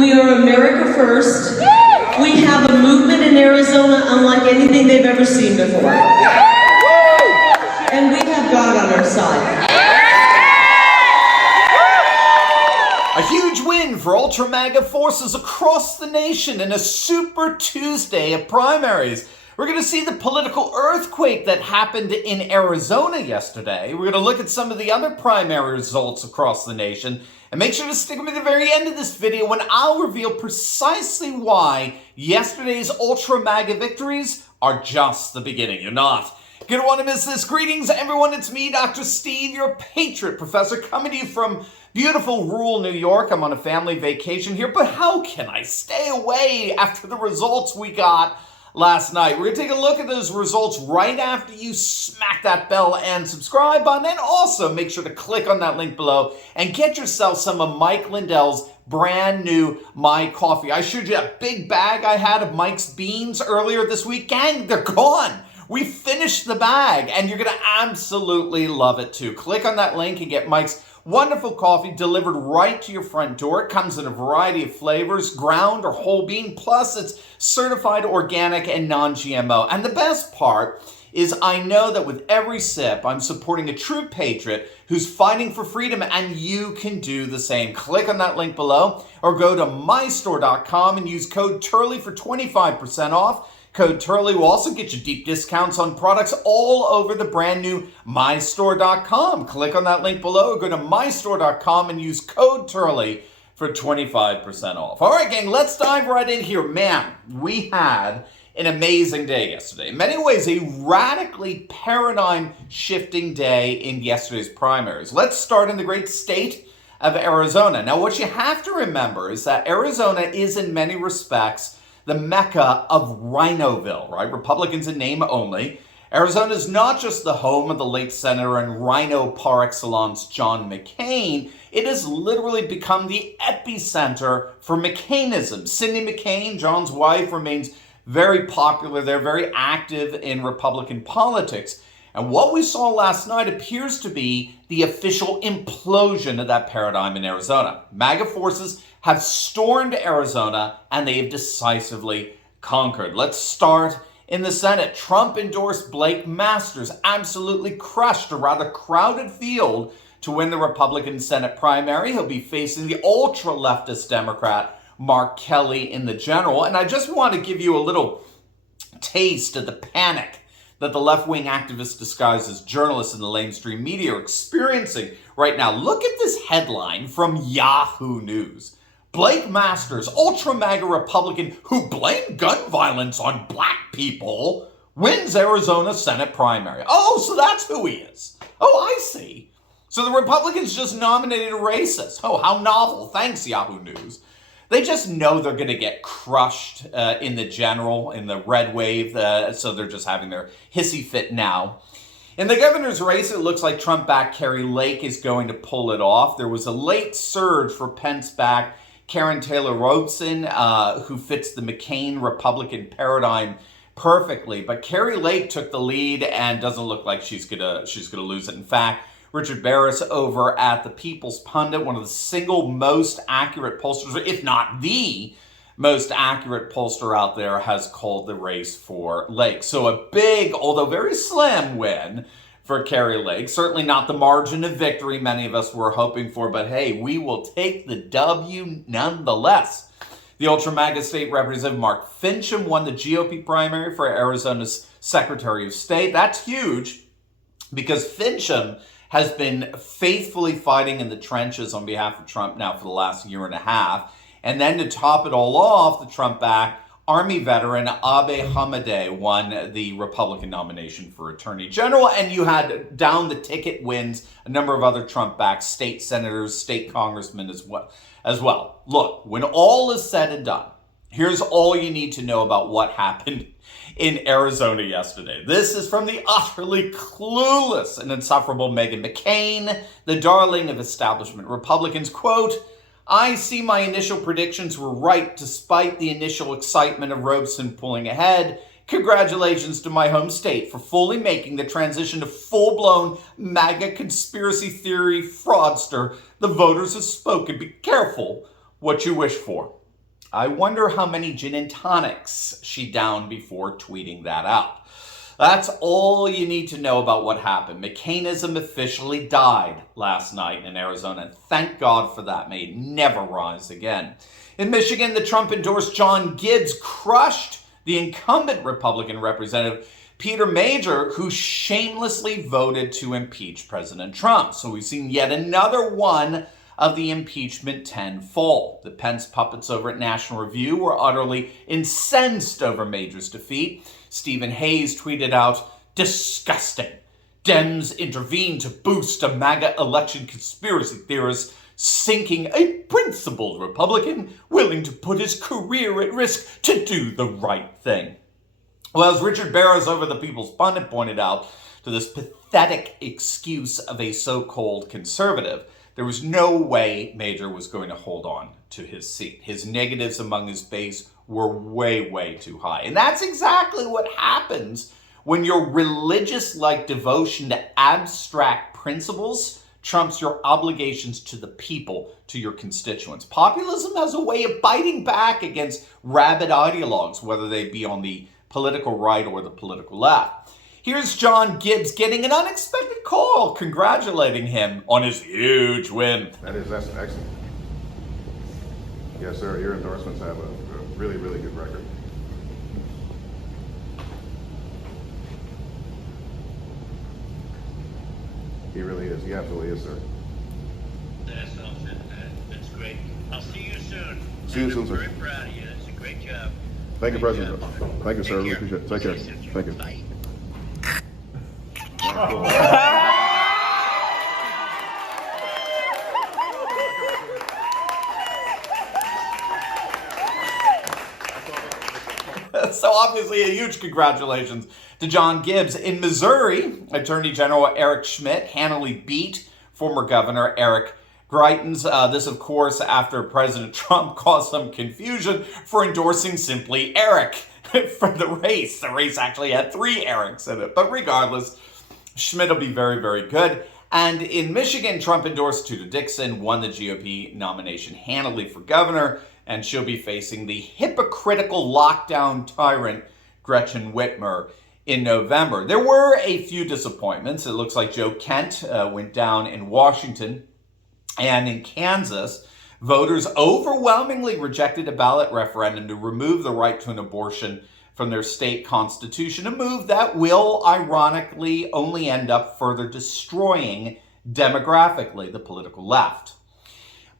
We are America first. We have a movement in Arizona unlike anything they've ever seen before. And we have God on our side. A huge win for ultra-Maga forces across the nation in a Super Tuesday of primaries. We're going to see the political earthquake that happened in Arizona yesterday. We're going to look at some of the other primary results across the nation. And make sure to stick with me at the very end of this video when I'll reveal precisely why yesterday's ultra-Maga victories are just the beginning. You're not going to want to miss this. Greetings, everyone. It's me, Dr. Steve, your Patriot Professor, coming to you from beautiful rural New York. I'm on a family vacation here, but how can I stay away after the results we got last night? We're going to take a look at those results right after you smack that bell and subscribe button. And also make sure to click on that link below and get yourself some of Mike Lindell's brand new My Coffee. I showed you that big bag I had of Mike's beans earlier this week. Gang, they're gone. We finished the bag and you're going to absolutely love it too. Click on that link and get Mike's wonderful coffee delivered right to your front door. It comes in a variety of flavors, ground or whole bean, plus it's certified organic and non-GMO. And the best part is I know that with every sip, I'm supporting a true patriot who's fighting for freedom, and you can do the same. Click on that link below or go to mystore.com and use code Turley for 25% off. Code Turley will also get you deep discounts on products all over the brand new mystore.com. Click on that link below or go to mystore.com and use code Turley for 25% off. All right, gang, let's dive right in here. Man, we had an amazing day yesterday. In many ways, a radically paradigm-shifting day in yesterday's primaries. Let's start in the great state of Arizona. Now, what you have to remember is that Arizona is, in many respects, the mecca of Rhinoville, right? Republicans in name only. Arizona is not just the home of the late senator and rhino par excellence John McCain. It has literally become the epicenter for McCainism. Cindy McCain, John's wife, remains very popular. They're very active in Republican politics. And what we saw last night appears to be the official implosion of that paradigm in Arizona. MAGA forces have stormed Arizona and they have decisively conquered. Let's start in the Senate. Trump endorsed Blake Masters, absolutely crushed a rather crowded field to win the Republican Senate primary. He'll be facing the ultra-leftist Democrat Mark Kelly in the general. And I just want to give you a little taste of the panic that the left-wing activists disguised as journalists in the mainstream media are experiencing right now. Look at this headline from Yahoo News. Blake Masters, ultra-MAGA Republican who blamed gun violence on black people, wins Arizona Senate primary. Oh, so that's who he is. Oh, I see. So the Republicans just nominated a racist. Oh, how novel. Thanks, Yahoo News. They just know they're going to get crushed in the general, in the red wave, so they're just having their hissy fit now. In the governor's race, it looks like Trump-backed Kari Lake is going to pull it off. There was a late surge for Pence-backed Karen Taylor Robeson, who fits the McCain Republican paradigm perfectly. But Kari Lake took the lead and doesn't look like she's gonna lose it. In fact, Richard Barris over at the People's Pundit, one of the single most accurate pollsters, if not the most accurate pollster out there, has called the race for Lake. So a big, although very slim win for Kari Lake. Certainly not the margin of victory many of us were hoping for, but hey, we will take the W nonetheless. The ultra-MAGA state representative Mark Finchem won the GOP primary for Arizona's Secretary of State. That's huge because Finchem has been faithfully fighting in the trenches on behalf of Trump now for the last year and a half. And then to top it all off, the Trump-backed Army veteran Abe Hamadeh won the Republican nomination for Attorney General. And you had down the ticket wins a number of other Trump-backed state senators, state congressmen as well. Look, when all is said and done, here's all you need to know about what happened in Arizona yesterday. This is from the utterly clueless and insufferable Meghan McCain, the darling of establishment Republicans. Quote, I see my initial predictions were right despite the initial excitement of Robeson pulling ahead. Congratulations to my home state for fully making the transition to full-blown MAGA conspiracy theory fraudster. The voters have spoken. Be careful what you wish for. I wonder how many gin and tonics she downed before tweeting that out. That's all you need to know about what happened. McCainism officially died last night in Arizona, and thank God for that. May it never rise again. In Michigan, the Trump-endorsed John Gibbs crushed the incumbent Republican representative Peter Major, who shamelessly voted to impeach President Trump. So we've seen yet another one of the impeachment 10 fall. The Pence puppets over at National Review were utterly incensed over Major's defeat. Stephen Hayes tweeted out, "Disgusting. Dems intervene to boost a MAGA election conspiracy theorist, sinking a principled Republican willing to put his career at risk to do the right thing." Well, as Richard Barrows over the People's Pundit pointed out, to this pathetic excuse of a so-called conservative, there was no way Major was going to hold on to his seat. His negatives among his base were way, way too high. And that's exactly what happens when your religious-like devotion to abstract principles trumps your obligations to the people, to your constituents. Populism has a way of biting back against rabid ideologues, whether they be on the political right or the political left. Here's John Gibbs getting an unexpected call, congratulating him on his huge win. That's excellent. Yes, sir. Your endorsements have a really, really good record. He really is. He absolutely is, sir. That's awesome. That's great. I'll see you soon. See you soon, sir. I'm very proud of you. That's a great job. Thank you, Great President. job. Thank you, sir. Take We care. appreciate it. Take care. See you soon. Thank you. Bye. So obviously a huge congratulations to John Gibbs. In Missouri, Attorney General Eric Schmidt handily beat former Governor Eric Greitens. This, of course, after President Trump caused some confusion for endorsing simply Eric for the race. The race actually had 3 Erics in it. But regardless, Schmidt will be very, very good. And in Michigan, Trump endorsed Tudor Dixon, won the GOP nomination handily for governor, and she'll be facing the hypocritical lockdown tyrant Gretchen Whitmer in November. There were a few disappointments. It looks like Joe Kent went down in Washington, and in Kansas, voters overwhelmingly rejected a ballot referendum to remove the right to an abortion from their state constitution, a move that will, ironically, only end up further destroying demographically the political left.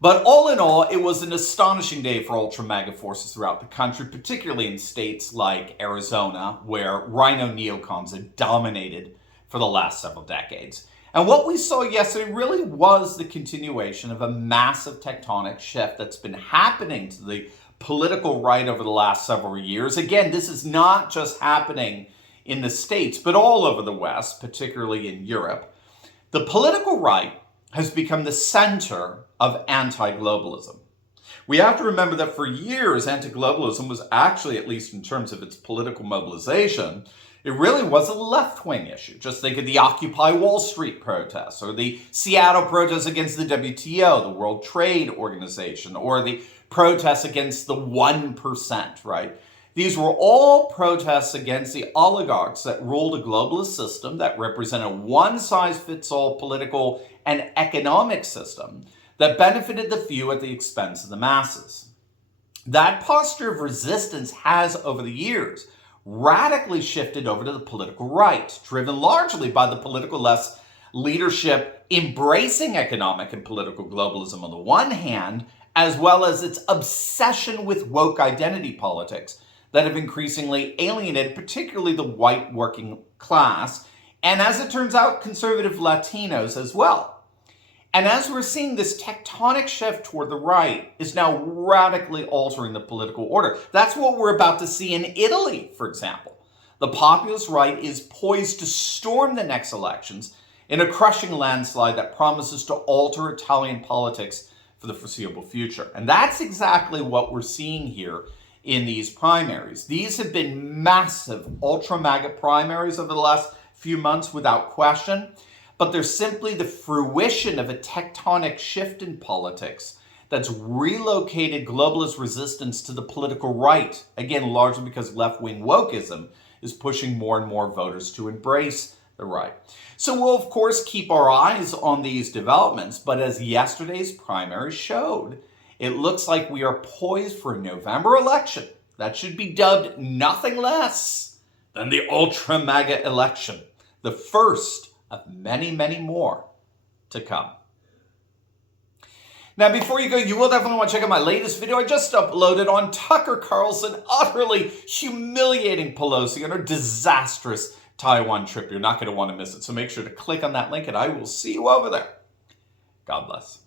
But all in all, it was an astonishing day for ultra-MAGA forces throughout the country, particularly in states like Arizona, where rhino neocons have dominated for the last several decades. And what we saw yesterday really was the continuation of a massive tectonic shift that's been happening to the political right over the last several years. Again, this is not just happening in the States, but all over the West, particularly in Europe. The political right has become the center of anti-globalism. We have to remember that for years, anti-globalism was actually, at least in terms of its political mobilization, it really was a left-wing issue. Just think of the Occupy Wall Street protests, or the Seattle protests against the WTO, the World Trade Organization, or the protests against the 1%, right? These were all protests against the oligarchs that ruled a globalist system that represented a one-size-fits-all political and economic system that benefited the few at the expense of the masses. That posture of resistance has, over the years, radically shifted over to the political right, driven largely by the political left's leadership embracing economic and political globalism on the one hand, as well as its obsession with woke identity politics that have increasingly alienated particularly the white working class, and as it turns out, conservative Latinos as well. And as we're seeing, this tectonic shift toward the right is now radically altering the political order. That's what we're about to see in Italy, for example. The populist right is poised to storm the next elections in a crushing landslide that promises to alter Italian politics for the foreseeable future. And that's exactly what we're seeing here in these primaries. These have been massive ultra-MAGA primaries over the last few months without question, but they're simply the fruition of a tectonic shift in politics that's relocated globalist resistance to the political right. Again, largely because left-wing wokeism is pushing more and more voters to embrace the right. So we'll, of course, keep our eyes on these developments, but as yesterday's primaries showed, it looks like we are poised for a November election that should be dubbed nothing less than the ultra-Maga election, the first of many, many more to come. Now, before you go, you will definitely want to check out my latest video I just uploaded on Tucker Carlson utterly humiliating Pelosi on her disastrous Taiwan trip. You're not going to want to miss it, so make sure to click on that link, and I will see you over there. God bless.